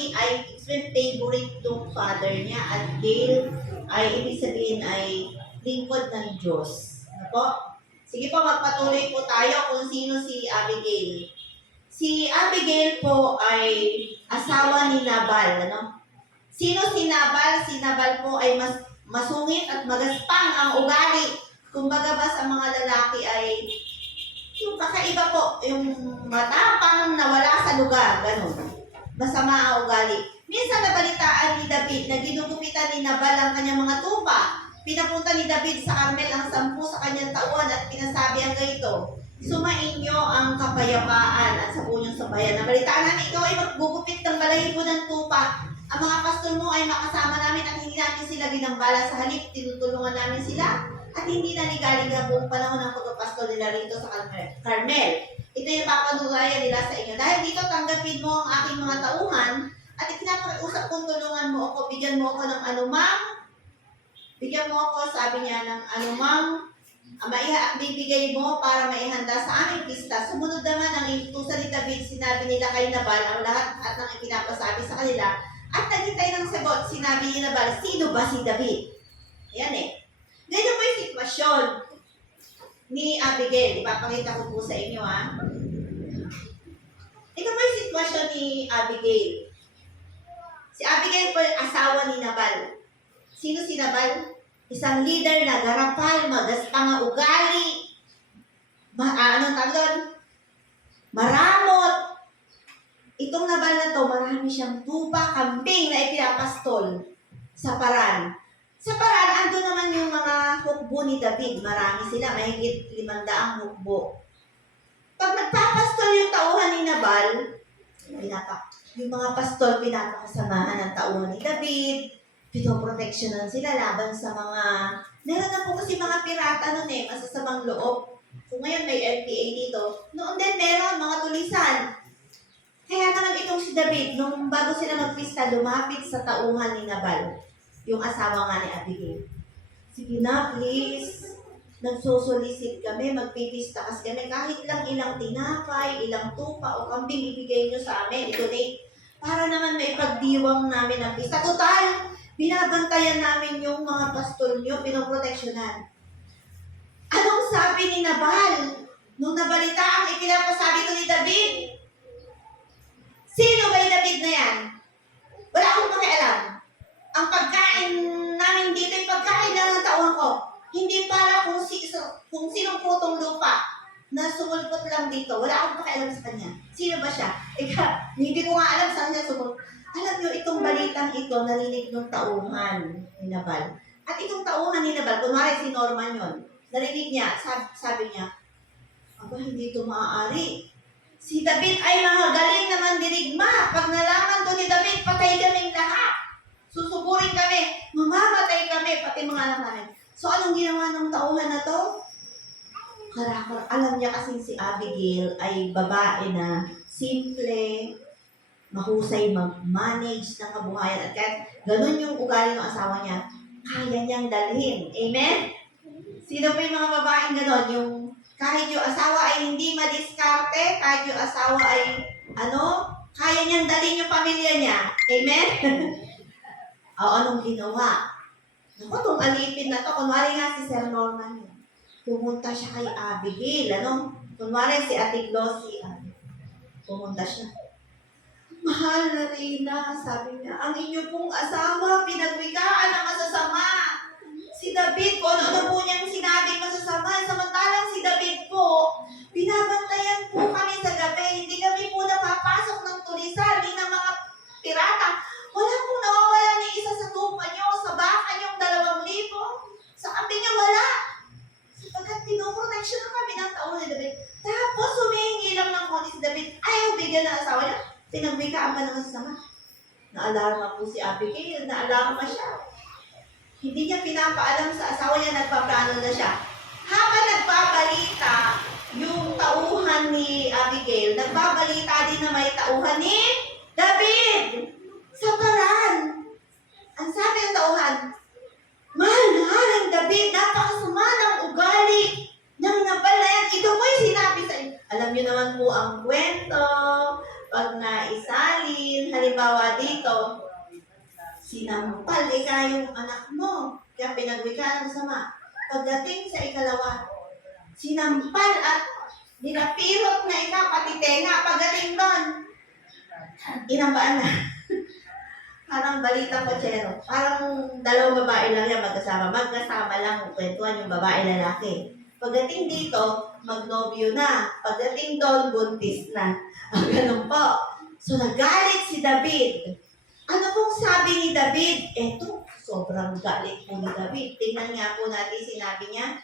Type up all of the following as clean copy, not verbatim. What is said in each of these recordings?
Abi ay favorite ng father niya at Gail ay ibig sabihin ay lingkod ng Diyos. Ano po? Sige po, magpatuloy po tayo kung sino si Abigail. Si Abigail po ay asawa ni Nabal. Ano? Sino si Nabal? Si Nabal po ay masungit at magaspang ang ugali. Kumbaga ba sa mga lalaki ay yung kakaiba po, yung matapang na wala sa lugar, ganun. Masama ang ugali. Minsan nabalitaan ni David na ginugupitan ni Nabal ang kanyang mga tupa. Pinapunta ni David sa Carmel ang 10 sa kanyang tauhan at pinasabi ang ganito, sumainyo ang kapayapaan at sa punyong sabayan. Nabalitaan namin, ikaw ay maggugupit ng balahibo ng tupa. Ang mga pastol mo ay makasama namin at hindi namin sila ginambala. Sa halip, tinutulungan namin sila at hindi naligalig na buong panahon ng pagpapastol nila rito sa Carmel. Ito yung papanulayan nila sa inyo. Dahil dito, tanggapin mo ang aking mga tauhan at ikinapakiusap kong tulungan mo ako, bigyan mo ako ng anumang, sabi niya, ng anumang bibigay mo para maihanda sa aming pista. Sumunod naman ang inutusan ni David, sinabi nila kay Nabal ang lahat at ang ipinapasabi sa kanila. At naghintay ng sagot, sinabi ni Nabal, sino ba si David? Ayan eh. Ganyan po yung sitwasyon ni Abigail. Ipapakita ko po sa inyo ha. Ito po yung sitwasyon ni Abigail. Si Abigail po yung asawa ni Nabal. Sino si Nabal? Isang leader na garapal, magaspang ang ugali, maramot. Itong Nabal na to, marami siyang tupa, kambing na ipinapastol sa paran. Sa paran, ando naman yung mga hukbo ni David. Marami sila, mahigit 500 hukbo. Pag nagpapastol yung tauhan ni Nabal, yung mga pastol pinapakasamahan ng tauhan ni David, pinoproteksyonan sila laban sa mga, meron na po kasi mga pirata nun eh, masasamang loob. So ngayon may LPA dito. Noon din meron, mga tulisan. Kaya naman itong si David, nung bago sila magpista, lumapit sa tauhan ni Nabal, yung asawa nga ni Abigail. Sige na, please. Nagsusulisit kami, magpipista kasi kami. Kahit lang ilang tinapay, ilang tupa o kambing ibigay nyo sa amin. I-donate. Para naman may pagdiwang namin ang pista. Total, binabantayan namin yung mga pastol nyo, pinoproteksyonan. Anong sabi ni Nabal? Nung nabalita ang ipinapasabi ko ni David, sino ba yung David na yan? Wala akong pakialam. Ang pagkain namin dito ay pagkain lang ng tauhan ko. Hindi para kung sinong putong lupa na sumulpot lang dito. Wala akong pakialam sa kanya. Sino ba siya? Hindi ko nga alam saan niya sumulpot. Alam niyo, itong balitang ito, narinig ng tauhan ni Nabal. At itong tauhan ni Nabal, kunwari si Norman yun, narinig niya, sabi niya, aba, hindi ito maaari. Si David ay magaling na mandirigma. Pag nalaman to ni David, patay kaming lahat. Susuburin kami, mamamatay kami, pati mga anak namin. So, anong ginawa ng tauhan na to? Karakter, alam niya kasi si Abigail ay babae na simple, mahusay mag-manage ng kabuhayan. At kahit ganun yung ugali ng asawa niya, kaya niyang dalhin. Amen? Sino pa yung mga babaeng ganun? Yung kahit yung asawa ay hindi madiskarte, kahit yung asawa ay, kaya niyang dalhin yung pamilya niya. Amen? O, anong ginawa? Naku, itong alipin na to, kunwari nga si Sir Norman, pumunta siya kay Abigail, kunwari si Ate Glossy, pumunta siya. Mahal na Reyna, sabi niya, ang inyo pong asawa, pinagwikaan ng masasama. Si David po, ano po niyang sinabing masasama, samantalang si David po, binabantayan po kami sa gabi, hindi kami po napapasok ng tulisan, ng mga pirata. Wala pong nawawala ni isa sa tupa niyo, sa baka niyong 2,000, sa kambing niyo wala. Sapagkat pinoproteksyon na kami ng tauhan ni David. Tapos humihingi lang ng konti si David, ayaw bigyan ng asawa niya. Pinagwikaan pa ng masama. Naalarma po si Abigail, naalarma siya. Hindi niya pinapaalam sa asawa niya, nagpaplano na siya. Habang nagbabalita, yung tauhan ni Abigail, nagbabalita din na may tauhan ni David sa paran. Ang sabi ng tauhan, mahal ng David, napakasama ng ugali ng Nabal na yan. Ito po yung sinabi sa inyo. Alam niyo naman po ang kwento, pag naisalin, halimbawa ikalawa dito, sinampal yung anak mo. Kaya pinagwika ng sama. Pagdating sa ikalawa, sinampal at ninapirot na ikaw, pati tenga. Pagdating doon, inambaan na. Parang balitang kotsero. Parang dalawang babae lang yan magkasama. Magkasama lang kwentuhan yung babae lalaki. Pagdating dito, magnobyo na. Pagdating doon, buntis na. Ganun po. So nagalit si David. Ano pong sabi ni David? Eto, sobrang galit po ni David. Tingnan nga po natin sinabi niya.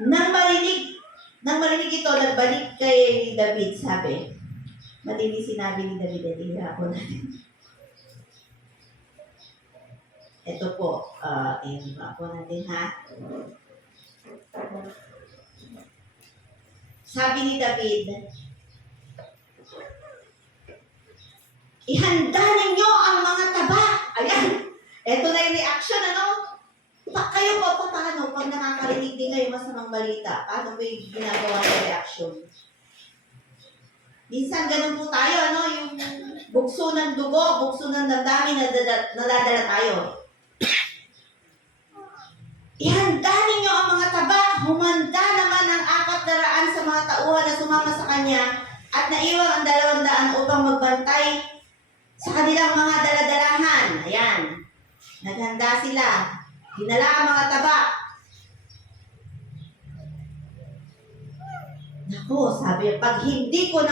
Nang marinig ito, nagbalik kay David, sabi. Matindi sinabi ni David, tingnan po natin. Ito po, tingnan po natin ha. Sabi ni David, ihanda ninyo ang mga taba. Ayan, ito na yung reaction, ano? Kayo po, paano pag nakakarinig din kayo masamang balita? Paano ba yung ginagawa ng reaction? Minsan ganun po tayo, ano? Yung bugso ng dugo, bugso ng damdamin na nadadala tayo. Ihanda ninyo ang mga taba. Humanda naman ang 400 sa mga tauhan na sumama sa kanya at naiwang ang 200 upang magbantay sa kanilang mga daladalahan. Ayan. Naghanda sila. Dinala ang mga taba. Naku, sabi, pag hindi ko na